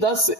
10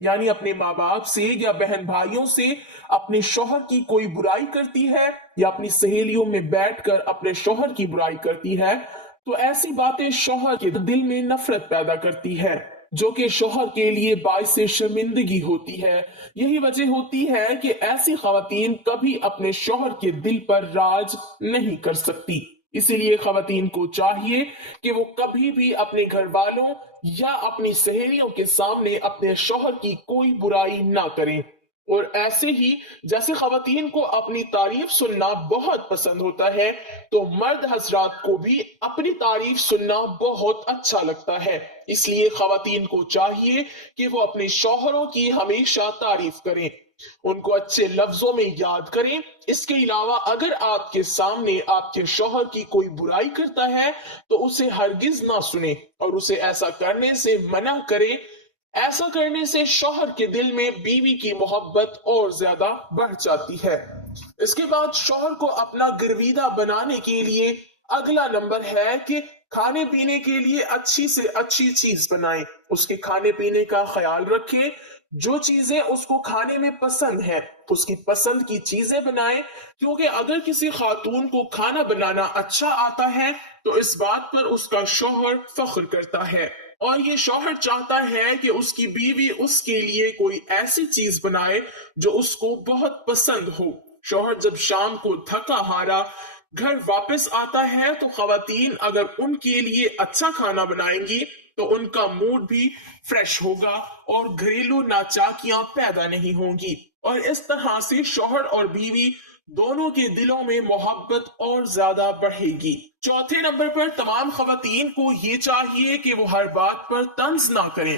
یعنی اپنے ماں باپ سے یا بہن بھائیوں سے اپنے شوہر کی کوئی برائی کرتی ہے یا اپنی سہیلیوں میں بیٹھ کر اپنے شوہر کی برائی کرتی ہے تو ایسی باتیں شوہر کے دل میں نفرت پیدا کرتی ہے، جو کہ شوہر کے لیے باعث شرمندگی ہوتی ہے۔ یہی وجہ ہوتی ہے کہ ایسی خواتین کبھی اپنے شوہر کے دل پر راج نہیں کر سکتی۔ اسی لیے خواتین کو چاہیے کہ وہ کبھی بھی اپنے گھر والوں یا اپنی سہیلیوں کے سامنے اپنے شوہر کی کوئی برائی نہ کریں۔ اور ایسے ہی جیسے خواتین کو اپنی تعریف سننا بہت پسند ہوتا ہے تو مرد حضرات کو بھی اپنی تعریف سننا بہت اچھا لگتا ہے۔ اس لیے خواتین کو چاہیے کہ وہ اپنے شوہروں کی ہمیشہ تعریف کریں، ان کو اچھے لفظوں میں یاد کریں۔ اس کے علاوہ اگر آپ کے سامنے آپ کے شوہر کی کوئی برائی کرتا ہے تو اسے ہرگز نہ سنیں اور اسے ایسا کرنے سے منع کریں۔ ایسا کرنے سے شوہر کے دل میں بیوی کی محبت اور زیادہ بڑھ جاتی ہے۔ اس کے بعد شوہر کو اپنا گرویدہ بنانے کے لیے اگلا نمبر ہے کہ کھانے پینے کے لیے اچھی سے اچھی چیز بنائیں، اس کے کھانے پینے کا خیال رکھیں، جو چیزیں اس کو کھانے میں پسند ہے اس کی پسند کی چیزیں بنائیں، کیونکہ اگر کسی خاتون کو کھانا بنانا اچھا آتا ہے تو اس بات پر اس کا شوہر فخر کرتا ہے اور یہ شوہر چاہتا ہے کہ اس کی بیوی اس کے لیے کوئی ایسی چیز بنائے جو اس کو بہت پسند ہو۔ شوہر جب شام کو تھکا ہارا گھر واپس آتا ہے تو خواتین اگر ان کے لیے اچھا کھانا بنائیں گی تو ان کا موڈ بھی فریش ہوگا اور گھریلو ناچاکیاں پیدا نہیں ہوں گی، اور اس طرح سے شوہر اور بیوی دونوں کے دلوں میں محبت اور زیادہ بڑھے گی۔ چوتھے نمبر پر تمام خواتین کو یہ چاہیے کہ وہ ہر بات پر طنز نہ کریں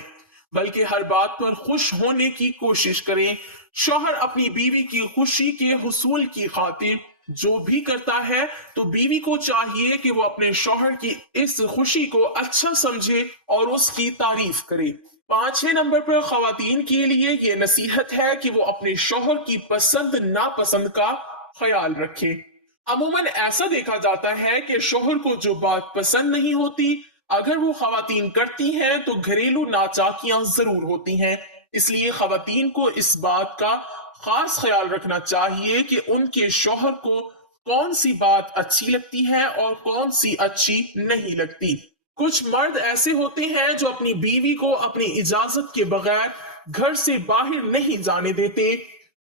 بلکہ ہر بات پر خوش ہونے کی کوشش کریں۔ شوہر اپنی بیوی کی خوشی کے حصول کی خاطر جو بھی کرتا ہے تو بیوی کو چاہیے کہ وہ اپنے شوہر کی اس خوشی کو اچھا سمجھے اور اس کی تعریف کرے۔ پانچویں نمبر پر خواتین کے لیے یہ نصیحت ہے کہ وہ اپنے شوہر کی پسند ناپسند کا خیال رکھے۔ عموماً ایسا دیکھا جاتا ہے کہ شوہر کو جو بات پسند نہیں ہوتی اگر وہ خواتین کرتی ہیں تو گھریلو ناچاکیاں ضرور ہوتی ہیں۔ اس لیے خواتین کو اس بات کا خاص خیال رکھنا چاہیے کہ ان کے شوہر کو کون سی بات اچھی لگتی ہے اور کون سی اچھی نہیں لگتی۔ کچھ مرد ایسے ہوتے ہیں جو اپنی بیوی کو اپنی اجازت کے بغیر گھر سے باہر نہیں جانے دیتے،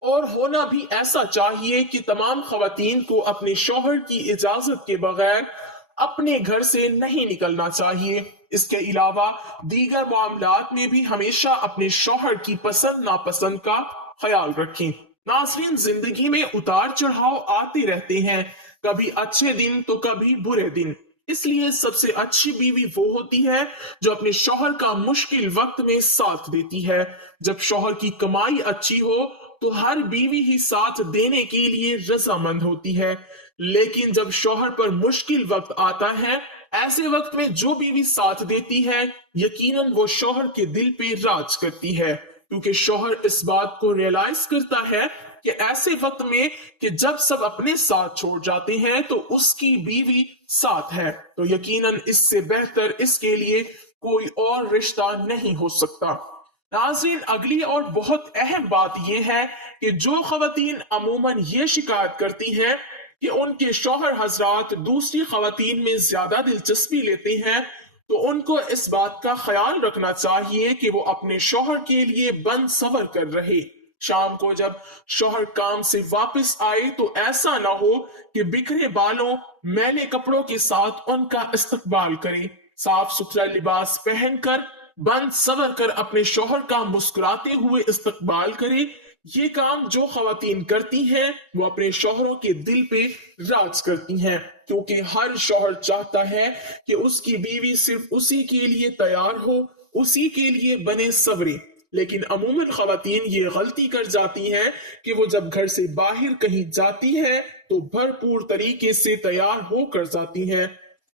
اور ہونا بھی ایسا چاہیے کہ تمام خواتین کو اپنے شوہر کی اجازت کے بغیر اپنے گھر سے نہیں نکلنا چاہیے۔ اس کے علاوہ دیگر معاملات میں بھی ہمیشہ اپنے شوہر کی پسند ناپسند کا خیال رکھیں۔ ناظرین، زندگی میں اتار چڑھاؤ آتے رہتے ہیں، کبھی اچھے دن تو کبھی برے دن۔ اس لیے سب سے اچھی بیوی وہ ہوتی ہے جو اپنے شوہر کا مشکل وقت میں ساتھ دیتی ہے۔ جب شوہر کی کمائی اچھی ہو تو ہر بیوی ہی ساتھ دینے کے لیے رضامند ہوتی ہے، لیکن جب شوہر پر مشکل وقت آتا ہے ایسے وقت میں جو بیوی ساتھ دیتی ہے یقیناً وہ شوہر کے دل پہ راج کرتی ہے، کیونکہ شوہر اس بات کو ریئلائز کرتا ہے کہ ایسے وقت میں کہ جب سب اپنے ساتھ چھوڑ جاتے ہیں تو اس کی بیوی ساتھ ہے، تو یقیناً اس سے بہتر اس کے لیے کوئی اور رشتہ نہیں ہو سکتا۔ ناظرین، اگلی اور بہت اہم بات یہ ہے کہ جو خواتین عموماً یہ شکایت کرتی ہیں کہ ان کے شوہر حضرات دوسری خواتین میں زیادہ دلچسپی لیتے ہیں تو ان کو اس بات کا خیال رکھنا چاہیے کہ وہ اپنے شوہر کے لیے بند سور کر رہے۔ شام کو جب شوہر کام سے واپس آئے تو ایسا نہ ہو کہ بکھرے بالوں میلے کپڑوں کے ساتھ ان کا استقبال کرے، صاف ستھرا لباس پہن کر بند سور کر اپنے شوہر کا مسکراتے ہوئے استقبال کرے۔ یہ کام جو خواتین کرتی ہیں وہ اپنے شوہروں کے دل پہ راج کرتی ہیں، کیونکہ ہر شوہر چاہتا ہے کہ اس کی بیوی صرف اسی کے لیے تیار ہو، اسی کے لیے بنے سورے۔ لیکن عموماً خواتین یہ غلطی کر جاتی ہیں کہ وہ جب گھر سے باہر کہیں جاتی ہے تو بھرپور طریقے سے تیار ہو کر جاتی ہیں،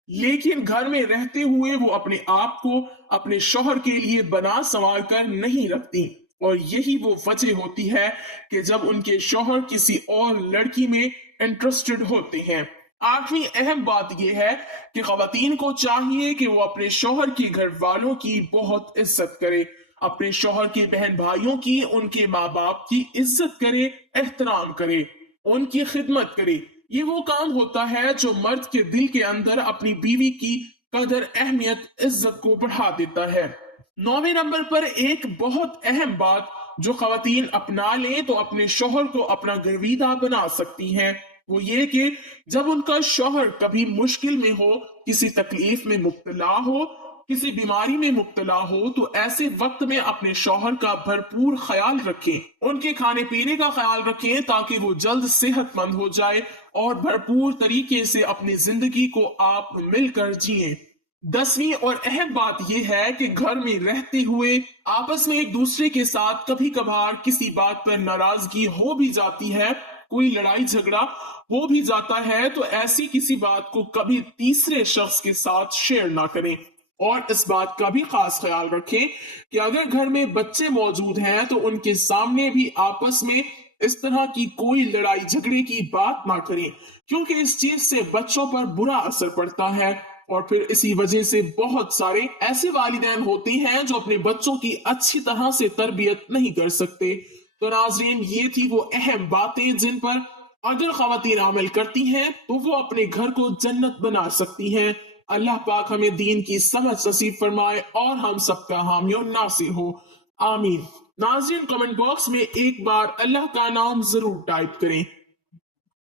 لیکن گھر میں رہتے ہوئے وہ اپنے آپ کو اپنے شوہر کے لیے بنا سنوار کر نہیں رکھتی، اور یہی وہ وجہ ہوتی ہے کہ جب ان کے شوہر کسی اور لڑکی میں انٹرسٹڈ ہوتے ہیں۔ آٹھویں اہم بات یہ ہے کہ خواتین کو چاہیے کہ وہ اپنے شوہر کے گھر والوں کی بہت عزت کرے۔ اپنے شوہر کے بہن بھائیوں کی، ان کے ماں باپ کی عزت کرے، احترام کرے، ان کی خدمت کرے۔ یہ وہ کام ہوتا ہے جو مرد کے دل کے اندر اپنی بیوی کی قدر، اہمیت، عزت کو بڑھا دیتا ہے۔ 9ویں نمبر پر ایک بہت اہم بات جو خواتین اپنا لیں تو اپنے شوہر کو اپنا گرویدہ بنا سکتی ہیں، وہ یہ کہ جب ان کا شوہر کبھی مشکل میں ہو، کسی تکلیف میں مبتلا ہو، کسی بیماری میں مبتلا ہو، تو ایسے وقت میں اپنے شوہر کا بھرپور خیال رکھیں، ان کے کھانے پینے کا خیال رکھیں تاکہ وہ جلد صحت مند ہو جائے اور بھرپور طریقے سے اپنی زندگی کو آپ مل کر جئیں۔ 10ویں اور اہم بات یہ ہے کہ گھر میں رہتے ہوئے آپس میں ایک دوسرے کے ساتھ کبھی کبھار کسی بات پر ناراضگی ہو بھی جاتی ہے، کوئی لڑائی جھگڑا ہو بھی جاتا ہے، تو ایسی کسی بات کو کبھی تیسرے شخص کے ساتھ شیئر نہ کریں، اور اس بات کا بھی خاص خیال رکھیں کہ اگر گھر میں بچے موجود ہیں تو ان کے سامنے بھی آپس میں اس طرح کی کوئی لڑائی جھگڑے کی بات نہ کریں، کیونکہ اس چیز سے بچوں پر برا اثر پڑتا ہے، اور پھر اسی وجہ سے بہت سارے ایسے والدین ہوتے ہیں جو اپنے بچوں کی اچھی طرح سے تربیت نہیں کر سکتے۔ تو ناظرین، یہ تھی وہ اہم باتیں جن پر اگر خواتین عمل کرتی ہیں تو وہ اپنے گھر کو جنت بنا سکتی ہیں۔ اللہ پاک ہمیں دین کی سمجھ نصیب فرمائے اور ہم سب کا حامی و ناصر ہو، آمین۔ ناظرین، کمنٹ باکس میں ایک بار اللہ کا نام ضرور ٹائپ کریں۔